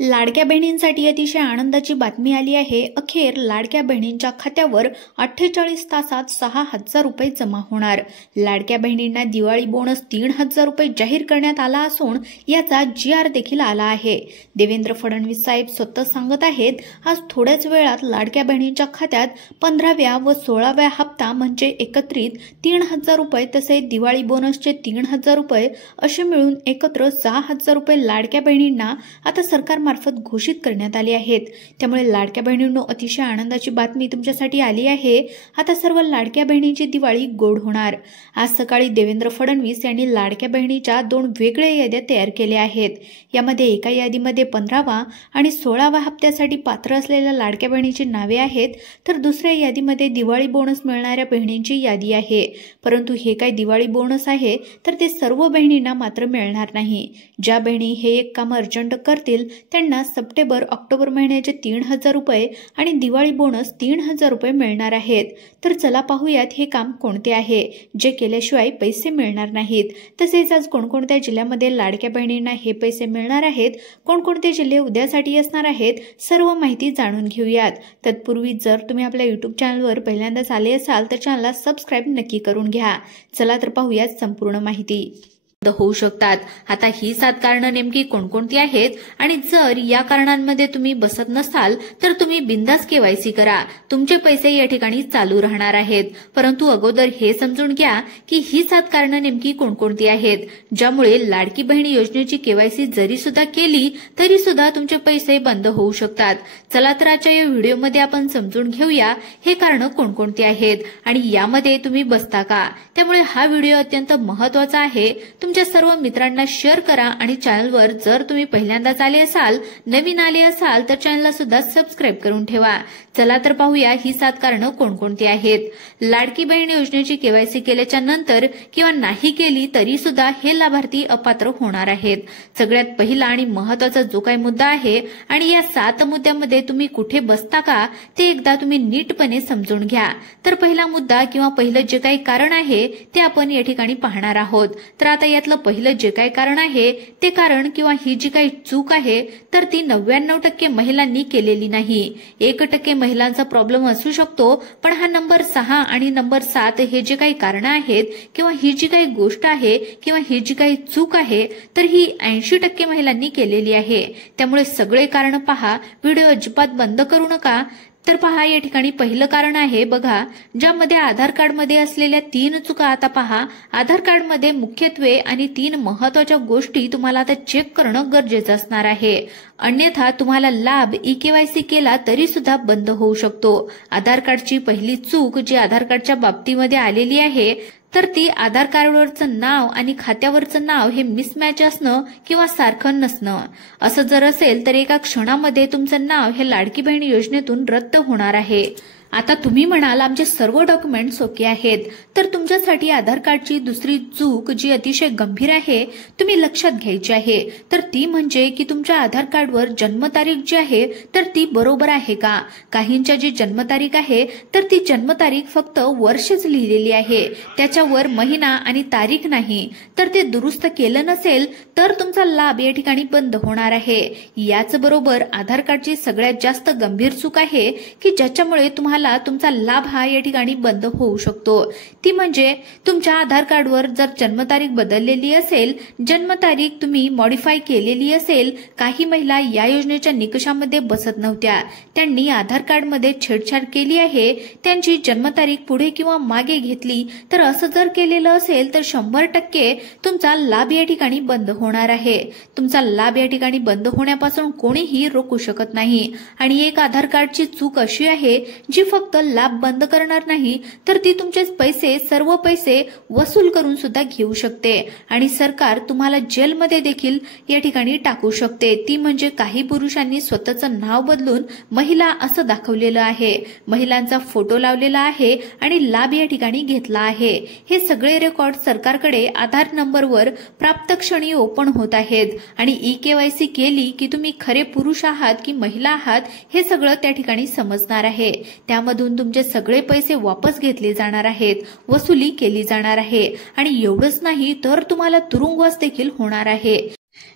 लाडक्या बहिणींसाठी अतिशय आनंदाची बातमी आली आहे। अखेर लाडक्या बहिणींच्या खात्यावर 48 तासात 6,000 रुपये जमा होणार। लाडक्या बहिणींना दिवाळी बोनस 3,000 रुपये जाहीर करण्यात आला असून याचा GR देखील आला आहे। देवेंद्र फडणवीस साहेब स्वतः सांगत आहेत, आज थोड्याच वेळात लाडक्या बहिणींच्या खात्यात 15व्या व 16व्या हप्ता म्हणजे एकत्रित 3,000 रुपये तसेच दिवाळी बोनसचे 3,000 रुपये असे मिळून एकत्र 6,000 रुपये लाडक्या बहिणींना आता सरकार मार्फत घोषित करण्यात आले आहेत। त्यामुळे लाडक्या बहिणींनो अतिशय आनंदाची बातमी तुमच्यासाठी आली आहे। आता सर्व लाडक्या बहिणींची दिवाळी गोड होणार। आज सकाळी देवेंद्र फडणवीस यांनी लाडक्या बहिणीच्या 2 वेगळ्या याद्या तयार केल्या आहेत। यामध्ये एका यादीमध्ये 15वा आणि 16व्या हप्त्यासाठी पात्र असलेल्या लाडक्या बहिणीची नावे आहेत, तर दुसऱ्या यादीमध्ये दिवाळी बोनस मिळणाऱ्या बहिणींची यादी आहे। परंतु हे काय दिवाळी बोनस आहे तर ते सर्व बहिणींना मात्र मिळणार नाही। ज्या बहिणी हे एक काम अर्जंट करतील त्यांना सप्टेंबर ऑक्टोबर महिन्याचे 3,000 रुपये आणि दिवाळी बोनस 3,000 रुपये मिळणार आहेत। तर चला पाहूयात हे काम कोणते आहे जे केल्याशिवाय पैसे मिळणार नाहीत। तसेच आज कोणकोणत्या जिल्ह्यामध्ये लाडक्या बहिणींना हे पैसे मिळणार आहेत, कोणकोणते जिल्हे उद्यासाठी असणार आहेत, सर्व माहिती जाणून घेऊयात। तत्पूर्वी जर तुम्ही आपल्या YouTube चॅनलवर पहिल्यांदाच आले असाल तर चॅनलला सबस्क्राइब नक्की करून घ्या। चला तर पाहूयात संपूर्ण माहिती। होऊ शकतात। आता ही 7 कारणं नेमकी कोणकोणती आहेत आणि जर या कारणांमध्ये तुम्ही बसत नसाल तर तुम्ही बिंदास KYC करा, तुमचे पैसे या ठिकाणी चालू राहणार आहेत। परंतु अगोदर हे समजून घ्या की ही 7 कारणं नेमकी कोणकोणती आहेत ज्यामुळे लाडकी बहीण योजनेची KYC जरी सुद्धा केली तरी सुद्धा तुमचे पैसे बंद होऊ शकतात। चला तर आजच्या या व्हिडिओमध्ये आपण समजून घेऊया हे कारणं कोणकोणती आहेत आणि यामध्ये तुम्ही बसता का। त्यामुळे हा व्हिडिओ अत्यंत महत्त्वाचा आहे। तुमच्या सर्व मित्रांना शेअर करा आणि चॅनलवर जर तुम्ही पहिल्यांदाच आले असाल, नवीन आले असाल तर चॅनलला सुद्धा सबस्क्राइब करून ठेवा। चला तर पाहूया ही 7 कारणं कोणकोणती आहेत। लाडकी बहीण योजनेची KYC केल्याच्या नंतर किंवा नाही केली तरी सुद्धा हे लाभार्थी अपात्र होणार आहेत। सगळ्यात पहिला आणि महत्त्वाचा जो काही मुद्दा आहे आणि या 7 मुद्द्यामध्ये तुम्ही कुठे बसता का ते एकदा तुम्ही नीटपणे समजून घ्या। तर पहिला मुद्दा किंवा पहिलं जे काही कारण आहे ते आपण या ठिकाणी पाहणार आहोत। तर आता यातलं पहिलं जे काही कारण आहे ते कारण किंवा ही जी काही चूक आहे तर ती 99% महिलांनी केलेली नाही। 1% महिलांचा प्रॉब्लेम असू शकतो, पण हा नंबर 6 आणि नंबर 7 हे जे काही कारण आहेत किंवा ही जी काही गोष्ट आहे किंवा ही जी काही चूक आहे तर ही 80% महिलांनी केलेली आहे। त्यामुळे सगळे कारण पहा, व्हिडिओ अजिबात बंद करू नका। तर पहा या ठिकाणी पहिलं कारण आहे बघा, ज्यामध्ये आधार कार्ड मध्ये असलेल्या 3 चुका। आता पहा, आधार कार्ड मध्ये मुख्यत्वे आणि 3 महत्त्वाच्या गोष्टी तुम्हाला आता चेक करणं गरजेचं असणार आहे, अन्यथा तुम्हाला लाभ eKYC केला तरी सुद्धा बंद होऊ शकतो। आधार कार्डची पहिली चूक जी आधार कार्डच्या बाबतीमध्ये आलेली आहे तर ती आधार कार्डवरचं नाव आणि खात्यावरचं नाव हे मिसमॅच असणं किंवा सारखं नसणं। असं जर असेल तर एका क्षणामध्ये तुमचं नाव हे लाडकी बहीण योजनेतून रद्द होणार आहे। आता तुम्ही म्हणाल आमचे सर्व डॉक्युमेंट्स ओके आहेत, तर तुमच्यासाठी आधार कार्डची दुसरी चूक जी अतिशय गंभीर आहे तुम्ही लक्षात घ्यायची आहे, तर ती म्हणजे की तुमच्या आधार कार्डवर जन्मतारीख जी आहे तर ती बरोबर आहे का। काहींच्या जी जन्मतारीख आहे तर ती जन्मतारीख फक्त वर्षच लिहिलेली आहे, त्याच्यावर महिना आणि तारीख नाही। तर ते दुरुस्त केलं नसेल तर तुमचा लाभ या ठिकाणी बंद होणार आहे। याच बरोबर आधार कार्डची सगळ्यात जास्त गंभीर चूक आहे की ज्याच्यामुळे तुम्हाला तुमचा लाभ हा या ठिकाणी बंद होऊ शकतो, ती म्हणजे तुमच्या आधार कार्डवर जर जन्मतारीख बदललेली असेल, जन्मतारीख तुम्ही मॉडिफाय केलेली असेल। काही महिला या योजनेच्या निकषामध्ये बसत नव्हत्या, त्यांनी आधार कार्डमध्ये छेडछाड केली आहे, त्यांची जन्मतारीख पुढे किंवा मागे घेतली, तर असं जर केलेलं असेल तर 100% तुमचा लाभ या ठिकाणी बंद होणार आहे। तुमचा लाभ या ठिकाणी बंद होण्यापासून कोणीही रोखू शकत नाही। आणि एक आधार कार्डची चूक अशी आहे जी फक्त लाभ बंद करणार नाही तर ती तुमचे पैसे सर्व पैसे वसूल करून सुद्धा घेऊ शकते आणि सरकार तुम्हाला जेलमध्ये देखील या ठिकाणी टाकू शकते। ती म्हणजे काही पुरुषांनी स्वतःचं नाव बदलून महिला असं दाखवलेलं आहे, महिलांचा फोटो लावलेला आहे आणि लाभ या ठिकाणी घेतला आहे। हे सगळे रेकॉर्ड सरकारकडे आधार नंबरवर प्राप्त क्षणी ओपन होत आहेत आणि eKYC केली की तुम्ही खरे पुरुष आहात की महिला आहात हे सगळं त्या ठिकाणी समजणार आहे। त्यामधून तुमचे सगळे पैसे वापस घेतले जाणार आहेत, वसुली केली जाणार आहे आणि एवढंच नाही तर तुम्हाला तुरुंगवास देखील होणार आहे।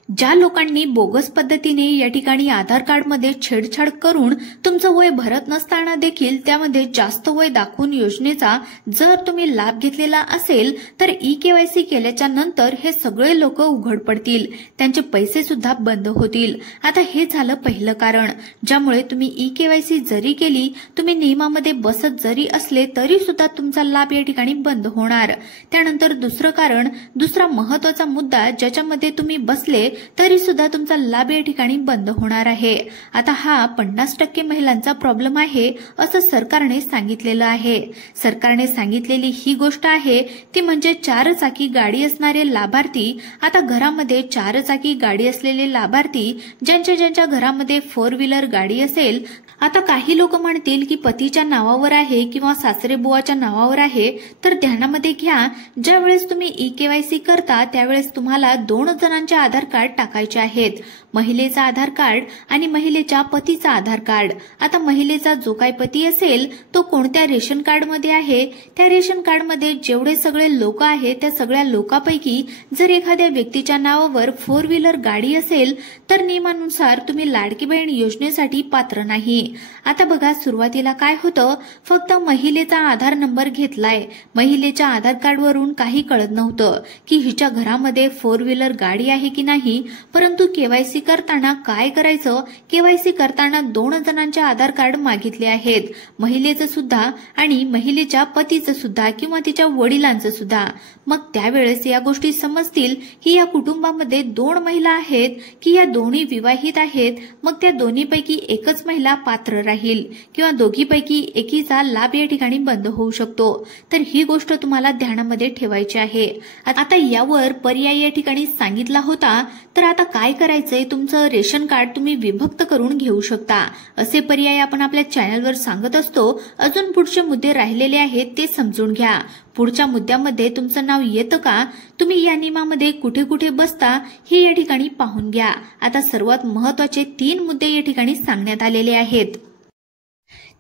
ज्या लोकांनी बोगस पद्धतीने या ठिकाणी आधार कार्डमध्ये छेडछाड करून तुमचं वय भरत नसताना देखील त्यामध्ये जास्त वय दाखवून योजनेचा जर तुम्ही लाभ घेतलेला असेल तर ई-केवायसी केल्याच्या नंतर हे सगळे लोक उघड पडतील, त्यांचे पैसे सुद्धा बंद होतील। आता हे झालं पहिलं कारण, ज्यामुळे तुम्ही ई-केवायसी जरी केली, तुम्ही नियमामध्ये बसत जरी असले तरी सुद्धा तुमचा लाभ या ठिकाणी बंद होणार। त्यानंतर दुसरं कारण, दुसरा महत्त्वाचा मुद्दा ज्याच्यामध्ये तुम्ही बसले तरी सुद्धा तुमचा लाभ या ठिकाणी बंद होणार आहे। आता हा 50% महिलांचा प्रॉब्लेम आहे असं सरकारने सांगितलेलं आहे। सरकारने सांगितलेली ही गोष्ट आहे ती म्हणजे 4 चाकी गाडी असणारे लाभार्थी। आता घरामध्ये 4 चाकी गाडी असलेले लाभार्थी ज्यांच्या घरामध्ये 4 व्हीलर गाडी असेल, आता काही लोक म्हणतील की पतीच्या नावावर आहे किंवा सासरे बुवाच्या नावावर आहे, तर ध्यानामध्ये घ्या ज्यावेळेस तुम्ही ई-केवायसी करता त्यावेळेस तुम्हाला 2 जणांचे आधार कार्ड टाकायचे आहेत, महिलेचा आधार कार्ड आणि महिलेच्या पतीचा आधार कार्ड। आता महिलेचा जो काही पती असेल तो कोणत्या रेशन कार्डमध्ये आहे, त्या रेशन कार्डमध्ये जेवढे सगळे लोक आहेत त्या सगळ्या लोकांपैकी जर एखाद्या व्यक्तीच्या नावावर 4 व्हीलर गाडी असेल तर नियमानुसार तुम्ही लाडकी बहीण योजनेसाठी पात्र नाही। आता बघा सुरुवातीला काय होतं, फक्त महिलेचा आधार नंबर घेतलाय, महिलेच्या आधार कार्डवरून काही कळत नव्हतं की हिच्या घरामध्ये 4 व्हीलर गाडी आहे की नाही, परंतु केवायसी करताना काय करायचं, केवायसी करताना 2 जणांचे आधार कार्ड मागितले आहेत, महिलेचं सुद्धा आणि महिलेच्या पतीचं सुद्धा किंवा तिच्या वडिलांचं सुद्धा। मग त्यावेळेस या गोष्टी समजतील की या कुटुंबामध्ये 2 महिला आहेत की या दोन्ही विवाहित आहेत, मग त्या दोन्हीपैकी एकच महिला पात्र राहील किंवा दोघीपैकी एकीचा लाभ या ठिकाणी बंद होऊ शकतो। तर ही गोष्ट तुम्हाला ध्यानामध्ये ठेवायची आहे। आता यावर पर्याय या ठिकाणी सांगितला होता, तर आता काय करायचंय, तुमचं रेशन कार्ड तुम्ही विभक्त करून घेऊ शकता, असे पर्याय आपण आपल्या चॅनलवर सांगत असतो। अजून पुढचे मुद्दे राहिलेले आहेत ते समजून घ्या। पुढच्या मुद्द्यामध्ये तुमचं नाव येतं का, तुम्ही या नियमामध्ये कुठे कुठे बसता हे या ठिकाणी पाहून घ्या। आता सर्वात महत्त्वाचे 3 मुद्दे या ठिकाणी सांगण्यात आलेले आहेत।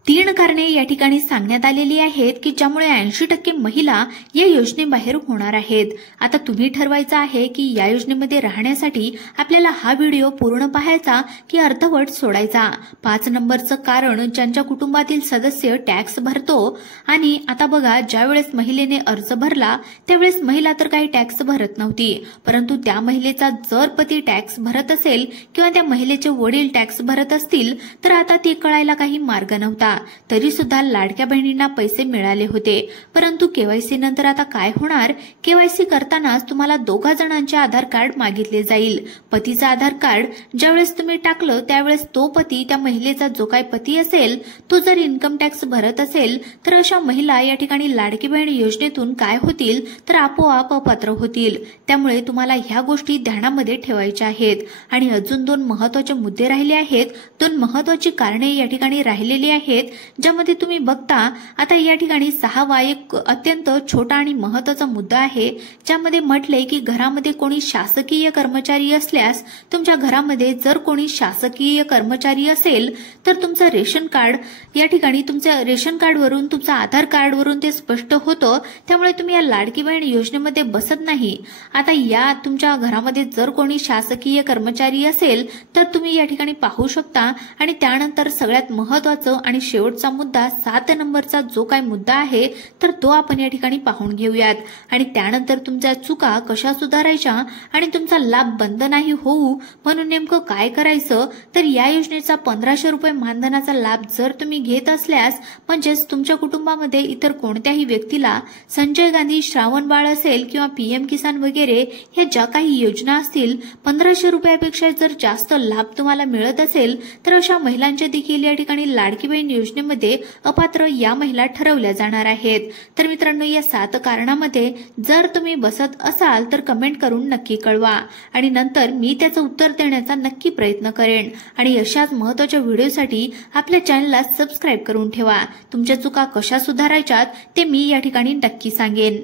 3 कारणे या ठिकाणी सांगण्यात आलेली आहेत की ज्यामुळे 80% महिला या योजनेबाहेर होणार आहेत। आता तुम्ही ठरवायचं आहे की या योजनेमध्ये राहण्यासाठी आपल्याला हा व्हिडिओ पूर्ण पाहायचा की अर्धवट सोडायचा। 5 नंबरचं कारण, ज्यांच्या कुटुंबातील सदस्य टॅक्स भरतो आणि आता बघा ज्यावेळेस महिलेने अर्ज भरला त्यावेळेस महिला तर काही टॅक्स भरत नव्हती, परंतु त्या महिलेचा जर पती टॅक्स भरत असेल किंवा त्या महिलेचे वडील टॅक्स भरत असतील तर आता ते कळायला काही मार्ग नव्हता, तरी सुद्धा लाडक्या बहिणींना पैसे मिळाले होते। परंतु केवायसी नंतर आता काय होणार, केवायसी करतानाच तुम्हाला 2 जणांचे आधार कार्ड मागितले जाईल। पतीचा आधार कार्ड ज्यावेळेस तुम्ही टाकलं त्यावेळेस तो पती, त्या महिलेचा जो काही पती असेल तो जर इन्कम टॅक्स भरत असेल तर अशा महिला या ठिकाणी लाडकी बहीण योजनेतून काय होतील तर आपोआप अपात्र होतील। त्यामुळे तुम्हाला ह्या गोष्टी ध्यानामध्ये ठेवायच्या आहेत। आणि अजून 2 महत्त्वाचे मुद्दे राहिले आहेत, 2 महत्त्वाची कारणे या ठिकाणी राहिलेली आहेत, ज्यामध्ये तुम्ही बघता आता या ठिकाणी 6वा एक अत्यंत छोटा आणि महत्त्वाचा मुद्दा आहे, ज्यामध्ये म्हटले की घरामध्ये कोणी शासकीय कर्मचारी असल्यास, तुमच्या घरामध्ये जर कोणी शासकीय कर्मचारी असेल तर तुमचं रेशन कार्ड या ठिकाणी तुमच्या रेशन कार्डवरून, तुमच्या आधार कार्डवरून ते स्पष्ट होतं, त्यामुळे तुम्ही या लाडकी बहीण योजनेमध्ये बसत नाही। आता या तुमच्या घरामध्ये जर कोणी शासकीय कर्मचारी असेल तर तुम्ही या ठिकाणी पाहू शकता। आणि त्यानंतर सगळ्यात महत्त्वाचं आणि शेवटचा मुद्दा 7 नंबरचा जो काही मुद्दा आहे तर तो आपण या ठिकाणी पाहून घेऊयात। आणि त्यानंतर तुमच्या चुका कशा सुधारायच्या आणि तुमचा लाभ बंद नाही होऊ म्हणून नेमकं काय करायचं, तर या योजनेचा 1500 रुपये मानधनाचा लाभ जर तुम्ही घेत असल्यास, म्हणजेच तुमच्या कुटुंबामध्ये इतर कोणत्याही व्यक्तीला संजय गांधी श्रावण बाळ असेल किंवा PM किसान वगैरे ह्या ज्या काही योजना असतील, 1500 रुपयापेक्षा जर जास्त लाभ तुम्हाला मिळत असेल तर अशा महिलांच्या देखील या ठिकाणी लाडकी बहीण योजनेमध्ये अपात्र या महिला ठरवल्या जाणार आहेत। तर मित्रांनो, या 7 कारणामध्ये जर तुम्ही बसत असाल तर कमेंट करून नक्की कळवा आणि नंतर मी त्याचं उत्तर देण्याचा नक्की प्रयत्न करेन। आणि अशाच महत्त्वाच्या व्हिडिओसाठी आपल्या चॅनलला सबस्क्राईब करून ठेवा। तुमच्या चुका कशा सुधारायच्यात ते मी या ठिकाणी नक्की सांगेन।